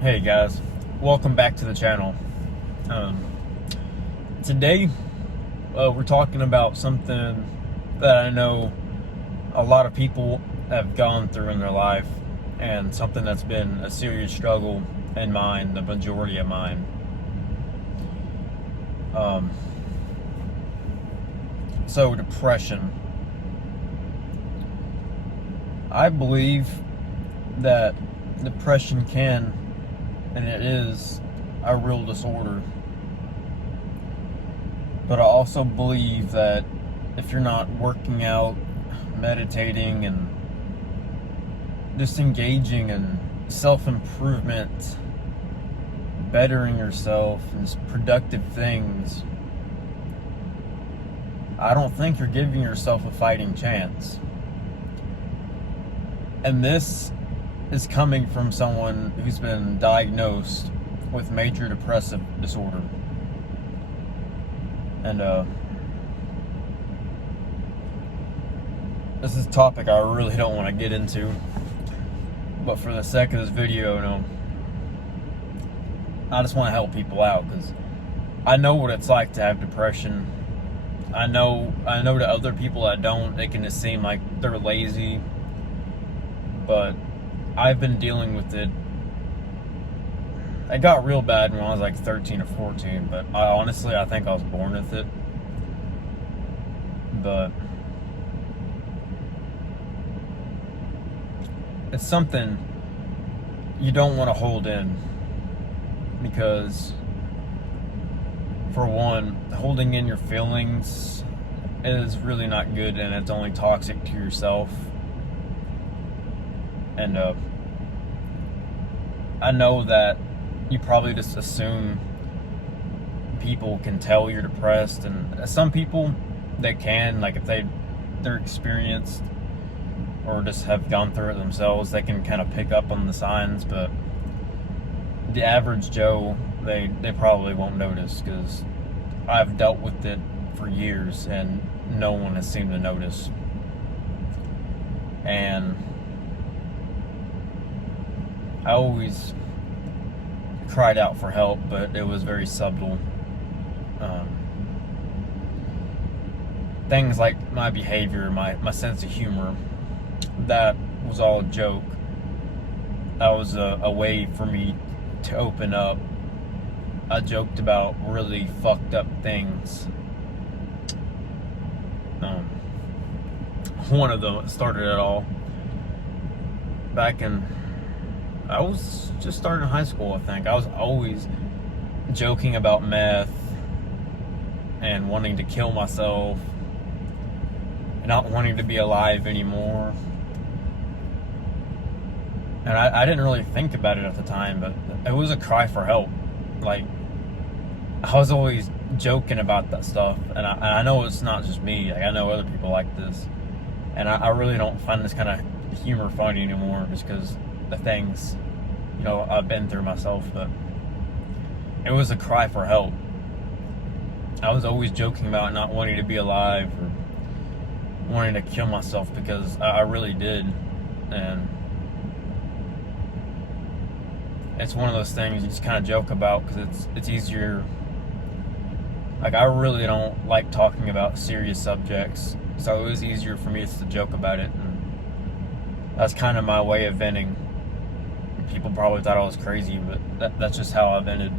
Hey guys, welcome back to the channel. Today we're talking about something that I know a lot of people have gone through in their life, and something that's been a serious struggle in mine, the majority of mine. So depression. I believe that depression can, and it is, a real disorder. But I also believe that if you're not working out, meditating, and just engaging in self-improvement, bettering yourself, and productive things, I don't think you're giving yourself a fighting chance. And this is coming from someone who's been diagnosed with major depressive disorder. And this is a topic I really don't want to get into, but for the sake of this video, I just want to help people out, because I know what it's like to have depression. I know to other people that don't, it can just seem like they're lazy, but I've been dealing with it. It got real bad when I was like 13 or 14, but I think I was born with it. But it's something you don't want to hold in, because for one, holding in your feelings is really not good, and it's only toxic to yourself. And I know that you probably just assume people can tell you're depressed, and some people, they can, like if they're experienced or just have gone through it themselves, they can kind of pick up on the signs. But the average Joe, they probably won't notice, because I've dealt with it for years and no one has seemed to notice. And I always cried out for help, but it was very subtle. Things like my behavior, my sense of humor, that was all a joke. That was a way for me to open up. I joked about really fucked up things. One of them started it all back in, I was just starting high school, I think. I was always joking about meth and wanting to kill myself, and not wanting to be alive anymore. And I didn't really think about it at the time, but it was a cry for help. Like, I was always joking about that stuff, and I know it's not just me. Like, I know other people like this, and I really don't find this kind of humor funny anymore, just because the things, I've been through myself. But it was a cry for help. I was always joking about not wanting to be alive or wanting to kill myself, because I really did. And it's one of those things you just kind of joke about, because it's easier. Like, I really don't like talking about serious subjects, so it was easier for me just to joke about it, and that's kind of my way of venting. People probably thought I was crazy, but that's just how I vented,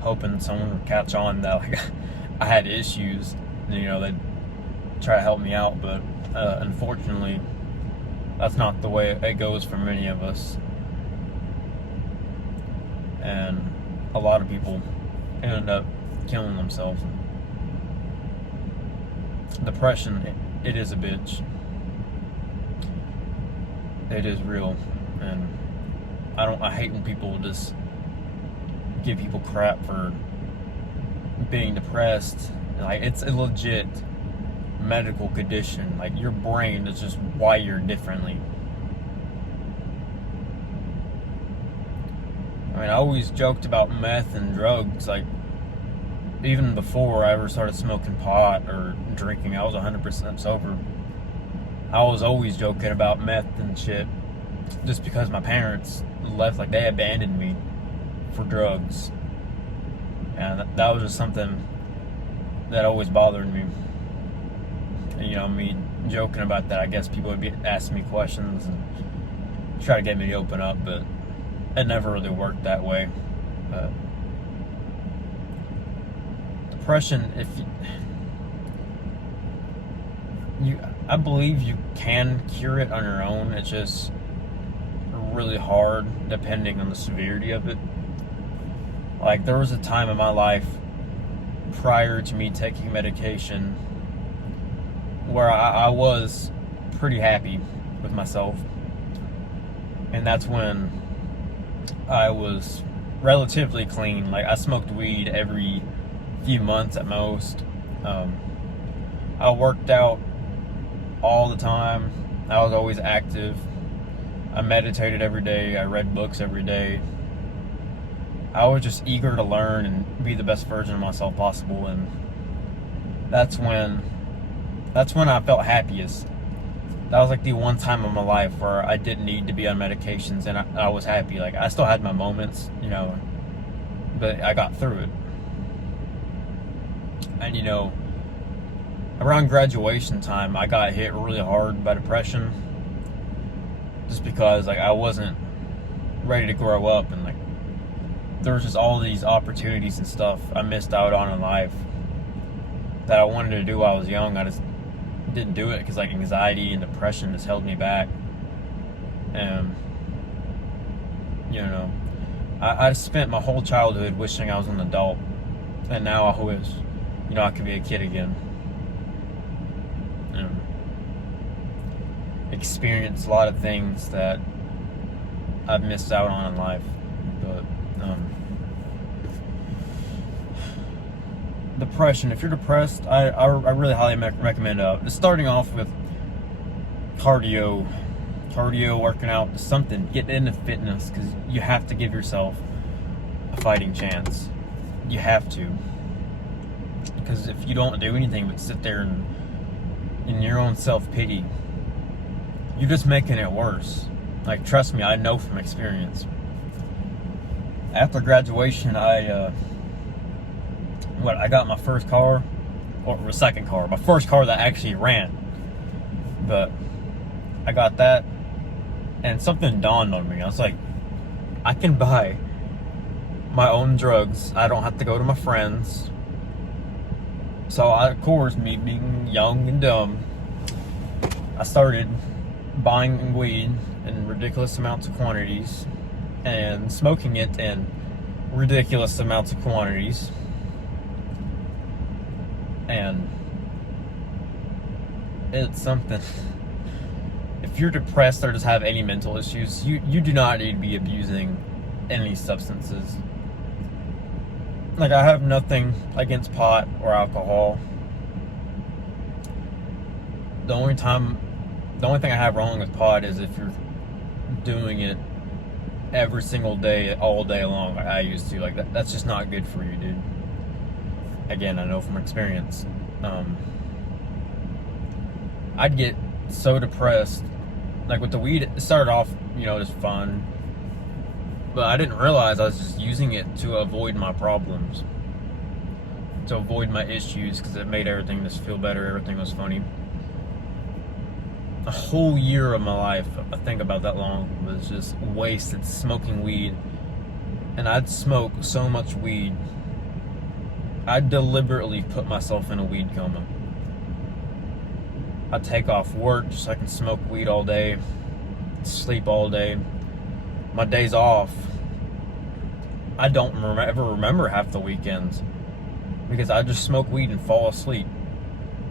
hoping someone would catch on that, like, I had issues, and, they'd try to help me out. But unfortunately, that's not the way it goes for many of us, and a lot of people end up killing themselves. Depression, it is a bitch. It is real, and I hate when people just give people crap for being depressed. Like, it's a legit medical condition. Like, your brain is just wired differently. I mean, I always joked about meth and drugs, like, even before I ever started smoking pot or drinking. I was 100% sober. I was always joking about meth and shit. just because my parents left, like they abandoned me for drugs. And that was just something that always bothered me. And, you know, me joking about that, I guess people would be asking me questions and try to get me to open up, but it never really worked that way. Depression, I believe you can cure it on your own. It's just really hard depending on the severity of it. Like, there was a time in my life prior to me taking medication where I was pretty happy with myself. And that's when I was relatively clean. Like, I smoked weed every few months at most. I worked out all the time. I was always active. I meditated every day. I read books every day. I was just eager to learn and be the best version of myself possible, and that's when I felt happiest. That was like the one time in my life where I didn't need to be on medications, and I was happy. Like, I still had my moments, you know, but I got through it. And, you know, around graduation time, I got hit really hard by depression, just because, like, I wasn't ready to grow up, and, like, there was just all these opportunities and stuff I missed out on in life that I wanted to do while I was young. I just didn't do it because, like, anxiety and depression just held me back. And, you know, I spent my whole childhood wishing I was an adult, and now I wish, you know, I could be a kid again. And experience a lot of things that I've missed out on in life. But depression, if you're depressed, I really highly recommend starting off with cardio, working out, something, getting into fitness, because you have to give yourself a fighting chance. You have to, because if you don't do anything but sit there and in your own self-pity, you're just making it worse. Like, trust me, I know from experience. After graduation, I got my first car, or my second car, my first car that actually ran. But I got that, and something dawned on me. I was like, I can buy my own drugs. I don't have to go to my friends. So of course, me being young and dumb, I started buying weed in ridiculous amounts of quantities and smoking it in ridiculous amounts of quantities. And it's something. If you're depressed or just have any mental issues, you do not need to be abusing any substances. Like, I have nothing against pot or alcohol. The only thing I have wrong with pot is if you're doing it every single day, all day long, like I used to. Like, that's just not good for you, dude. Again, I know from experience. I'd get so depressed. Like, with the weed, it started off, you know, just fun. But I didn't realize I was just using it to avoid my problems. To avoid my issues, because it made everything just feel better. Everything was funny. A whole year of my life, I think about that long, was just wasted smoking weed. And I'd smoke so much weed, I'd deliberately put myself in a weed coma. I'd take off work just so I can smoke weed all day, sleep all day. My days off, I don't ever remember half the weekends, because I'd just smoke weed and fall asleep.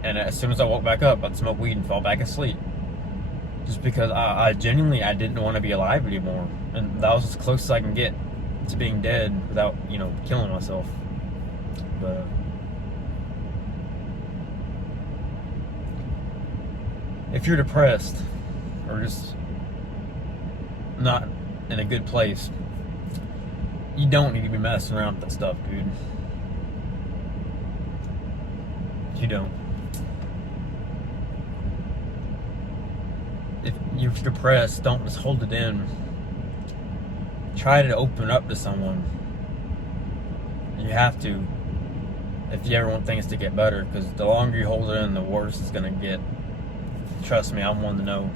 And as soon as I woke back up, I'd smoke weed and fall back asleep. Just because I genuinely, I didn't want to be alive anymore. And that was as close as I can get to being dead without, you know, killing myself. But if you're depressed or just not in a good place, you don't need to be messing around with that stuff, dude. You don't. you're depressed, don't just hold it in. Try to open up to someone. You have to, if you ever want things to get better, because the longer you hold it in, the worse it's gonna get. Trust me, I'm one to know.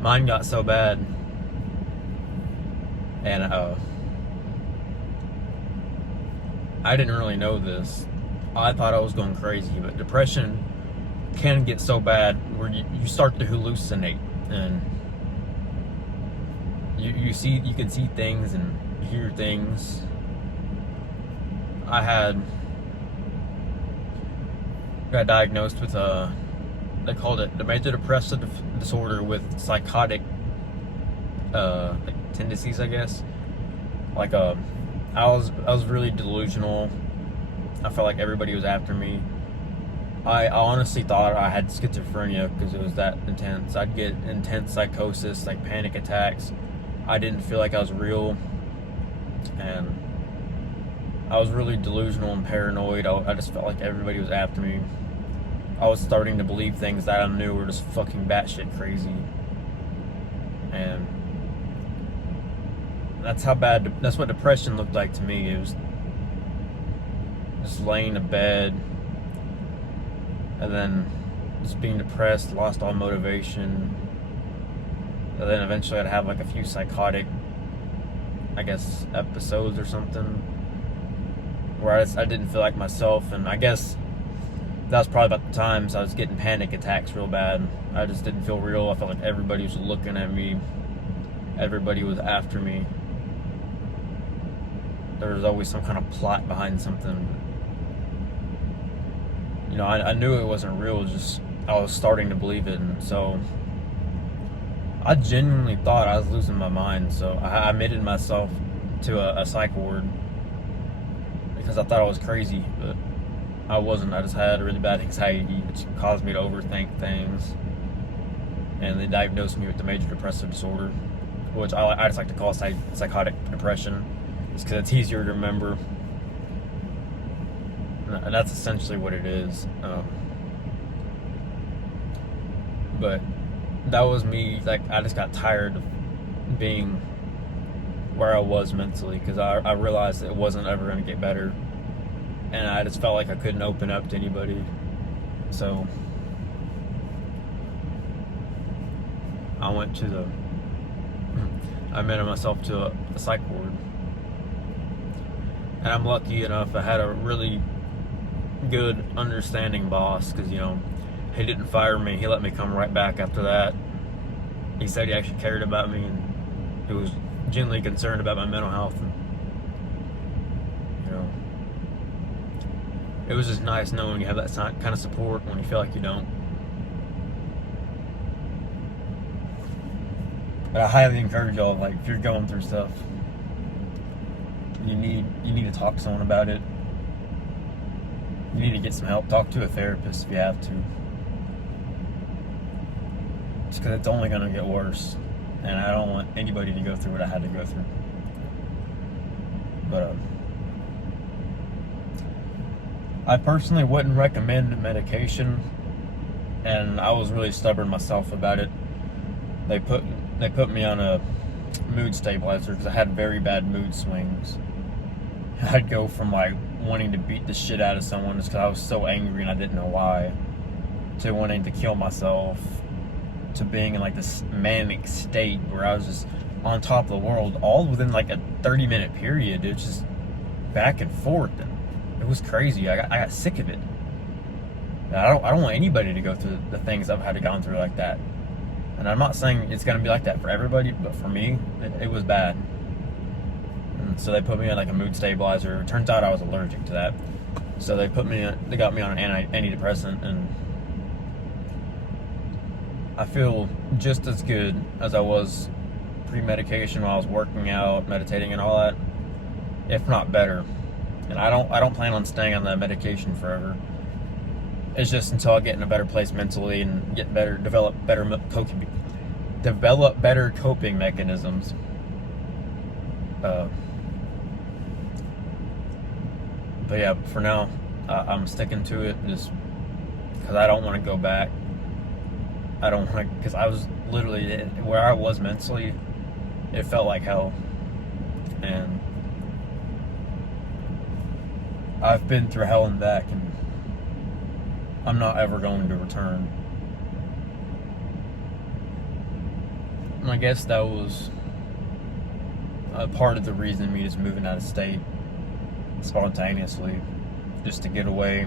Mine got so bad, and I didn't really know this. I thought I was going crazy, but depression can get so bad where you start to hallucinate, and you can see things and hear things. I got diagnosed with they called it the major depressive disorder with psychotic like tendencies, I guess. Like I was really delusional. I felt like everybody was after me. I honestly thought I had schizophrenia because it was that intense. I'd get intense psychosis, like panic attacks. I didn't feel like I was real, and I was really delusional and paranoid. I just felt like everybody was after me. I was starting to believe things that I knew were just fucking batshit crazy. And that's what depression looked like to me. It was just laying in bed, and then just being depressed, lost all motivation. And then eventually I'd have like a few psychotic, I guess, episodes or something, where I didn't feel like myself. And I guess that was probably about the times I was getting panic attacks real bad. I just didn't feel real. I felt like everybody was looking at me. Everybody was after me. There was always some kind of plot behind something. You know, I knew it wasn't real, just I was starting to believe it. And so I genuinely thought I was losing my mind. So I admitted myself to a psych ward because I thought I was crazy, but I wasn't. I just had really bad anxiety, which caused me to overthink things. And they diagnosed me with the major depressive disorder, which I just like to call psychotic depression, just because it's easier to remember. And that's essentially what it is. But that was me. Like, I just got tired of being where I was mentally, because I realized it wasn't ever going to get better. And I just felt like I couldn't open up to anybody. So I admitted myself to a psych ward. And I'm lucky enough, I had a really good, understanding boss, because, you know, he didn't fire me. He let me come right back after that. He said he actually cared about me, and he was genuinely concerned about my mental health. And, you know, it was just nice knowing you have that kind of support when you feel like you don't. But I highly encourage y'all, like, if you're going through stuff, you need to talk to someone about it. You need to get some help. Talk to a therapist if you have to. Just because it's only going to get worse. And I don't want anybody to go through what I had to go through. But I personally wouldn't recommend medication. And I was really stubborn myself about it. They put me on a mood stabilizer because I had very bad mood swings. I'd go from like wanting to beat the shit out of someone just because I was so angry and I didn't know why, to wanting to kill myself, to being in like this manic state where I was just on top of the world, all within like a 30-minute period. It was just back and forth, and it was crazy. I got sick of it. And I don't want anybody to go through the things I've had to gone through like that. And I'm not saying it's gonna be like that for everybody, but for me, it was bad. And so they put me on like a mood stabilizer. It turns out I was allergic to that. So they got me on an antidepressant, and I feel just as good as I was pre-medication while I was working out, meditating, and all that, if not better. And I don't plan on staying on that medication forever. It's just until I get in a better place mentally and develop better coping mechanisms. But yeah, for now, I'm sticking to it. Just because I don't want to go back. I don't want to, because I was literally where I was mentally. It felt like hell, and I've been through hell and back, and I'm not ever going to return. And I guess that was a part of the reason me just moving out of state spontaneously, just to get away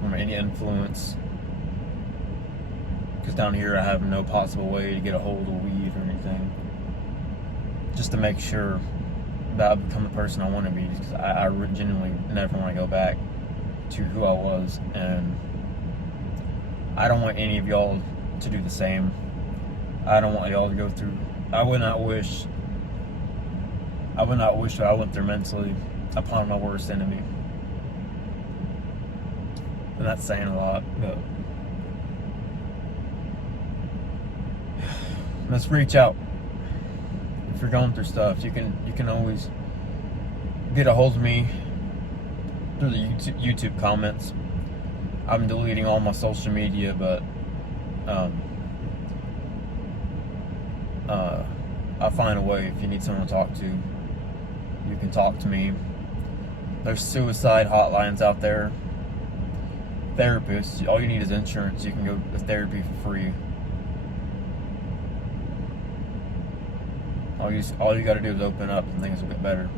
from any influence. Because down here I have no possible way to get a hold of weed or anything. Just to make sure that I become the person I want to be, because I genuinely never want to go back to who I was, and I don't want any of y'all to do the same. I don't want y'all to go through. I would not wish what I went through mentally upon my worst enemy. And that's saying a lot, but let's reach out. If you're going through stuff, you can always get a hold of me through the YouTube comments. I'm deleting all my social media, but I'll find a way. If you need someone to talk to, you can talk to me. There's suicide hotlines out there. Therapists, all you need is insurance. You can go to therapy for free. All you got to do is open up, and things will get better.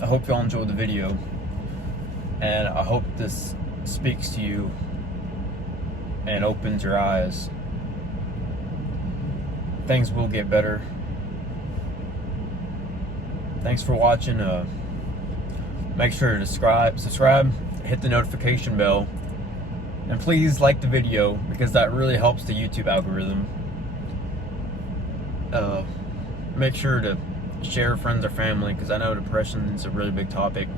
I hope y'all enjoyed the video, and I hope this speaks to you and opens your eyes. Things will get better. Thanks for watching. Make sure to subscribe, hit the notification bell, and please like the video, because that really helps the YouTube algorithm. Make sure to share friends or family, because I know depression is a really big topic,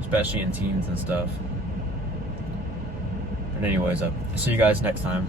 especially in teens and stuff. But anyways, see you guys next time.